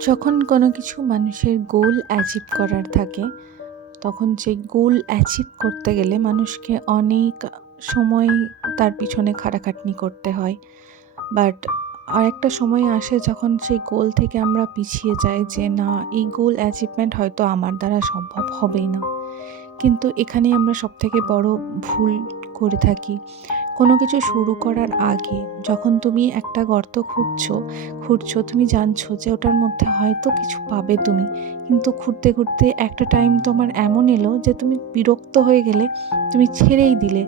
যখন কোনো কিছু মানুষের গোল অ্যাচিভ করার থাকে, তখন সেই গোল অ্যাচিভ করতে গেলে মানুষকে অনেক সময় তার পিছনে খাটাখাটনি করতে হয়। বাট আরেকটা সময় আসে যখন সেই গোল থেকে আমরা পিছিয়ে যাই যে, না, এই গোল অ্যাচিভমেন্ট হয়তো আমার দ্বারা সম্ভব হবেই না। কিন্তু এখানে আমরা সবথেকে বড় ভুল করে থাকি। কোনো কিছু শুরু করার আগে যখন তুমি একটা গর্ত খুঁড়ছো খুঁড়ছো, তুমি জানছো যে ওটার মধ্যে হয়তো কিছু পাবে তুমি। কিন্তু খুঁড়তে খুঁড়তে একটা টাইম তোমার এমন এলো যে তুমি বিরক্ত হয়ে গেলে তুমি ছেড়েই দিলে।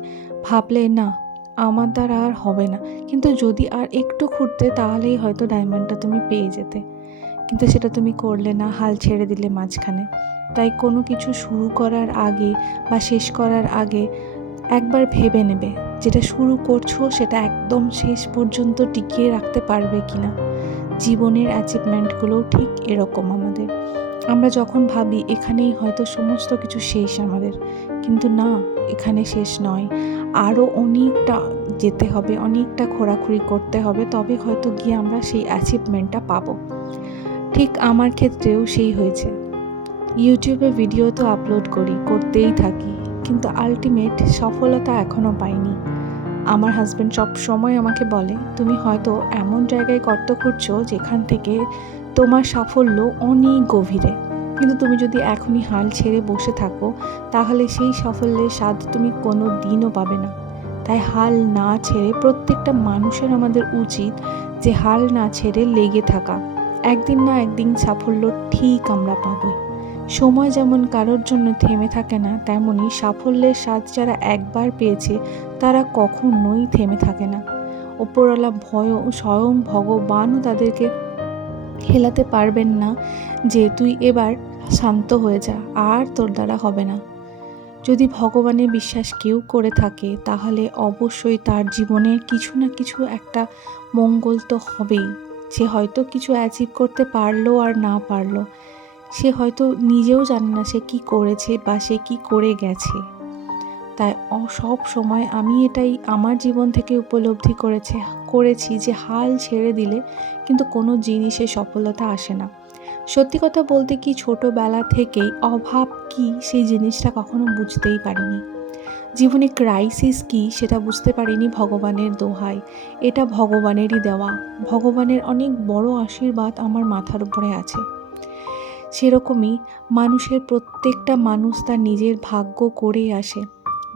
ভাবলে, না, আমার দ্বারা আর হবে না। কিন্তু যদি আর একটু খুঁড়তে, তাহলেই হয়তো ডায়মন্ডটা তুমি পেয়ে যেতে। কিন্তু সেটা তুমি করলে না, হাল ছেড়ে দিলে মাঝখানে। তাই কোনো কিছু শুরু করার আগে বা শেষ করার আগে একবার ভেবে নেবে যেটা শুরু করছ সেটা একদম শেষ পর্যন্ত টিকিয়ে রাখতে পারবে কি না জীবনের অ্যাচিভমেন্টগুলোও ঠিক এরকম আমাদের। আমরা যখন ভাবি, এখানেই হয়তো সমস্ত কিছু শেষ আমাদের। কিন্তু না, এখানে শেষ নয়। আরও অনেকটা যেতে হবে, অনেকটা খোরাখুরি করতে হবে, তবে হয়তো গিয়ে আমরা সেই অ্যাচিভমেন্টটা পাবো। ঠিক আমার ক্ষেত্রেও সেই হয়েছে। ইউটিউবে ভিডিও তো আপলোড করি, করতেই থাকি। কিন্তু আলটিমেট সফলতা এখনও পাইনি। আমার হাজব্যান্ড সব সময় আমাকে বলে, তুমি হয়তো এমন জায়গায় কর্ত খুঁড়ছো যেখান থেকে তোমার সাফল্য অনেক গভীরে। কিন্তু তুমি যদি এখনই হাল ছেড়ে বসে থাকো, তাহলে সেই সাফল্যের স্বাদ তুমি কোনো দিনও পাবে না। তাই হাল না ছেড়ে প্রত্যেকটা মানুষের আমাদের উচিত যে হাল না ছেড়ে লেগে থাকা। একদিন না একদিন সাফল্য ঠিক আমরা পাবই। সময় যেমন কারোর জন্য থেমে থাকে না তেমনই সাফল্যের স্বাদ যারা একবার পেয়েছে, তারা কখনোই থেমে থাকে না। ওপরওয়ালা ভয় স্বয়ং ভগবানও তাদেরকে হেলাতে পারবেন না যে, তুই এবার শান্ত হয়ে যা, আর তোর দ্বারা হবে না। যদি ভগবানের বিশ্বাস কেউ করে থাকে, তাহলে অবশ্যই তার জীবনে কিছু না কিছু একটা মঙ্গল তো হবেই। সে হয়তো কিছু অ্যাচিভ করতে পারল আর না পারল। সে হয়তো নিজেও জানে না সে কি করেছে বা সে কি করে গেছে। তাই সব সময় আমি এটাই আমার জীবন থেকে উপলব্ধি করেছে, করেছি যে হাল ছেড়ে দিলে কিন্তু কোনো জিনিসে সফলতা আসে না। সত্যি কথা বলতে কি ছোটোবেলা থেকেই অভাব কি সেই জিনিসটা কখনো বুঝতেই পারিনি। জীবনে ক্রাইসিস কি সেটা বুঝতে পারিনি ভগবানের দোহাই এটা ভগবানেরই দেওয়া। ভগবানের অনেক বড় আশীর্বাদ আমার মাথার উপরে আছে। সেরকমই মানুষের প্রত্যেকটা মানুষ তার নিজের ভাগ্য করে আসে।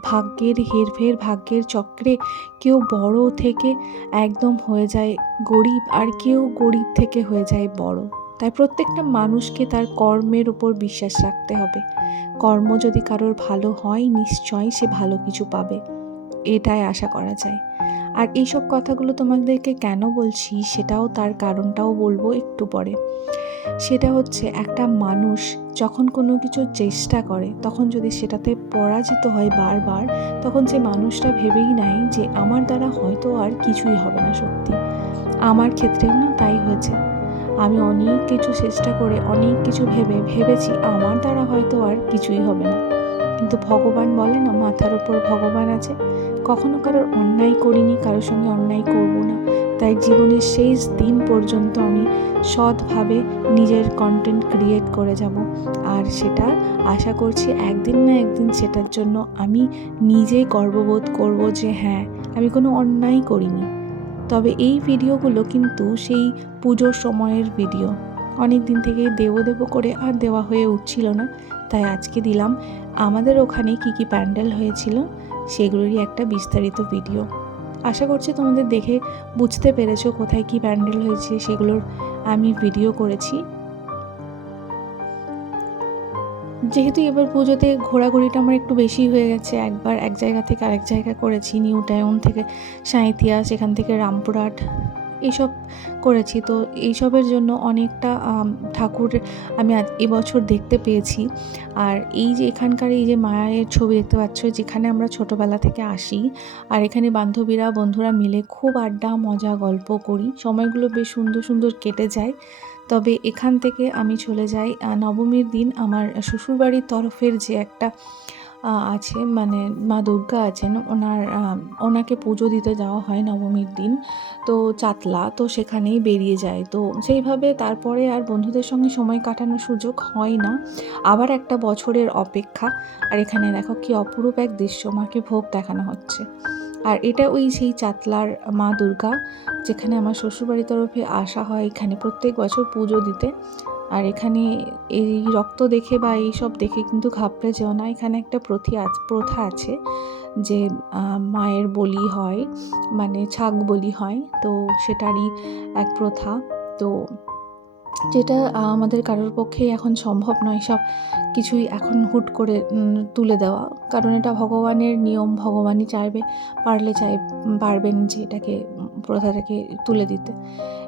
ভাগ্যের হেরফের, ভাগ্যের চক্রে কেউ বড় থেকে একদম হয়ে যায় গরিব আর কেউ গরিব থেকে হয়ে যায় বড়। তাই প্রত্যেকটা মানুষকে তার কর্মের উপর বিশ্বাস রাখতে হবে। কর্ম যদি কারোর ভালো হয়, নিশ্চয়ই সে ভালো কিছু পাবে। এটাই আশা করা যায়। আর এইসব কথাগুলো তোমাদেরকে কেন বলছি সেটাও তার কারণটাও বলব একটু পরে। সেটা হচ্ছে একটা মানুষ যখন কোনো কিছু চেষ্টা করে, তখন যদি সেটাতে পরাজিত হয় বারবার, তখন যে মানুষটা ভেবেই নেয় যে আমার দ্বারা হয়তো আর কিছুই হবে না সত্যি। আমার ক্ষেত্রেও না তাই হয়েছে। আমি অনেক কিছু চেষ্টা করে, অনেক কিছু ভেবে, ভেবেছি আমার দ্বারা হয়তো আর কিছুই হবে না। কিন্তু ভগবান বলে না, মাথার উপর ভগবান আছে। কখনো কারোর অন্যায় করিনি, কারোর সঙ্গে অন্যায় করব না। তাই জীবনের শেষ দিন পর্যন্ত আমি সৎভাবে নিজের কন্টেন্ট ক্রিয়েট করে যাব। আর সেটা আশা করছি একদিন না একদিন সেটার জন্য আমি নিজেই গর্ববোধ করব যে হ্যাঁ আমি কোনো অন্যায় করিনি। তবে এই ভিডিওগুলো কিন্তু সেই পুজোর সময়ের ভিডিও। অনেক দিন থেকেই দেব দেব করে আর দেওয়া হয়ে উঠছিল না। তাই আজকে দিলাম। আমাদের ওখানে কি কি প্যান্ডেল হয়েছিল? সেগুলোরই একটা বিস্তারিত ভিডিও আশা করছি তোমাদের দেখে বুঝতে পেরেছ কোথায় কি প্যান্ডেল হয়েছে, সেগুলোর আমি ভিডিও করেছি। যেহেতু এবার পুজোতে ঘোরাঘুরিটা আমার একটু বেশি হয়ে গেছে, একবার এক জায়গা থেকে আরেক জায়গা করেছি, নিউ টাউন থেকে সাঁইথিয়া, সেখান থেকে রামপুরহাট। এইসব করেছি। তো এইসবের জন্য অনেকটা ঠাকুর আমি এবছর দেখতে পেয়েছি। আর এই যে এখানকার এই যে মায়ের ছবি দেখতে পাচ্ছ, যেখানে আমরা ছোটোবেলা থেকে আসি, আর এখানে বান্ধবীরা, বন্ধুরা মিলে খুব আড্ডা, মজা, গল্প করি। সময়গুলো বেশ সুন্দর সুন্দর কেটে যায়। তবে এখান থেকে আমি চলে যাই নবমীর দিন আমার শ্বশুরবাড়ির তরফের যে একটা আছে মানে মা দুর্গা আছেন। ওনার ওনাকে পুজো দিতে যাওয়া হয় নবমীর দিন। তো চাতলা, তো সেখানেই বেরিয়ে যায়। তো সেইভাবে তারপরে আর বন্ধুদের সঙ্গে সময় কাটানোর সুযোগ হয় না। আবার একটা বছরের অপেক্ষা। আর এখানে দেখো কি অপরূপ এক দৃশ্য, মাকে ভোগ দেখানো হচ্ছে। আর এটা ওই সেই চাতলার মা দুর্গা, যেখানে আমার শ্বশুরবাড়ির তরফে আসা হয় এখানে প্রত্যেক বছর পুজো দিতে। আর এখানে এই রক্ত দেখে বা এই সব দেখে কিন্তু ঘাবড়ে যেও না। এখানে একটা প্রথি প্রথা আছে যে মায়ের বলি হয় মানে ছাগ বলি হয়। তো সেটারই এক প্রথা। তো যেটা আমাদের কারোর পক্ষেই এখন সম্ভব নয় সব কিছুই এখন হুট করে তুলে দেওয়া। কারণ এটা ভগবানের নিয়ম, ভগবানই চাইবে, পারলে চাই পারবেন যে এটাকে প্রথাটাকে তুলে দিতে।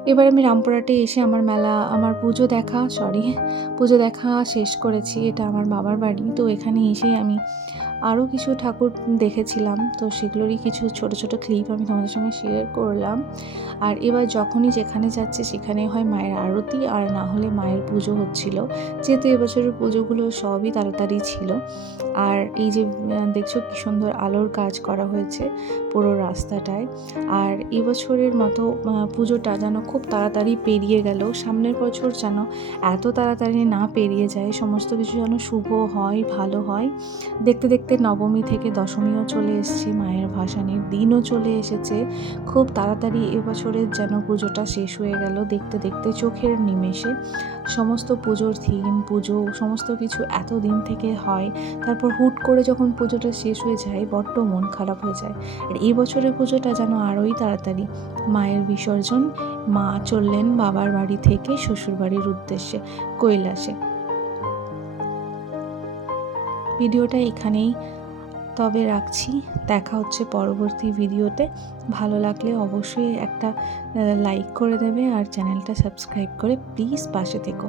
এবার আমি রামপুরহাটে এসে আমার মেলা, আমার পুজো দেখা সরি পুজো দেখা শেষ করেছি, এটা আমার বাবার বাড়ি। তো এখানে এসেই আমি আরও কিছু ঠাকুর দেখেছিলাম। তো সেগুলোরই কিছু ছোট ছোট ক্লিপ আমি তোমাদের সঙ্গে শেয়ার করলাম। আর এবার যখনই যেখানে যাচ্ছে সেখানে হয় মায়ের আরতি, আর না হলে মায়ের পুজো হচ্ছিল। যেহেতু এবছরের পুজোগুলো সবই তাড়াতাড়ি ছিল। আর এই যে দেখছ কি সুন্দর আলোর কাজ করা হয়েছে পুরো রাস্তাটায়। আর এবছরের মতো পুজোটা যেন খুব তাড়াতাড়ি পেরিয়ে গেল। সামনের বছর যেন এত তাড়াতাড়ি না পেরিয়ে যায়, সমস্ত কিছু যেন শুভ হয়, ভালো হয়। দেখতে দেখতে নবমী থেকে দশমীও চলে এসেছে, মায়ের ভাসানির দিনও চলে এসেছে। খুব তাড়াতাড়ি এবছরের যেন পুজোটা শেষ হয়ে গেল, দেখতে দেখতে চোখের নিমেষে। সমস্ত পুজোর থিম পুজো, সমস্ত কিছু এত দিন থেকে হয়, তারপর হুট করে যখন পুজোটা শেষ হয়ে যায়, বড্ড মন খারাপ হয়ে যায়। আর এই বছরের পুজোটা যেন আরোই তাড়াতাড়ি। মায়ের বিসর্জন, মা চললেন বাবার বাড়ি থেকে শ্বশুর বাড়ির উদ্দেশ্যে, কৈলাসে। ভিডিওটা এখানেই। তবে রাখছি। দেখা হচ্ছে পরবর্তী ভিডিওতে। ভালো লাগলে অবশ্যই একটা লাইক করে দেবে আর চ্যানেলটা সাবস্ক্রাইব করে প্লিজ পাশে থেকো।